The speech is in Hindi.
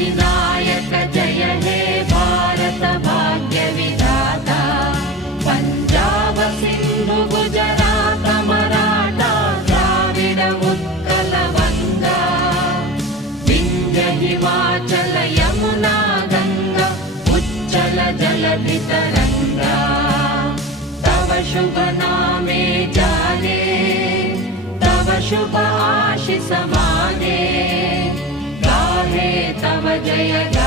अधिनायक जय हे भारत भाग्य विधाता पंजाब सिंधु गुजरात मराठा द्राविड उत्कल बंगा विंध्य हिमाचल यमुना गंगा उच्चल जलधि तरंगा तव शुभ नामे जाने तव शुभ आशीष माने गाहे तव जय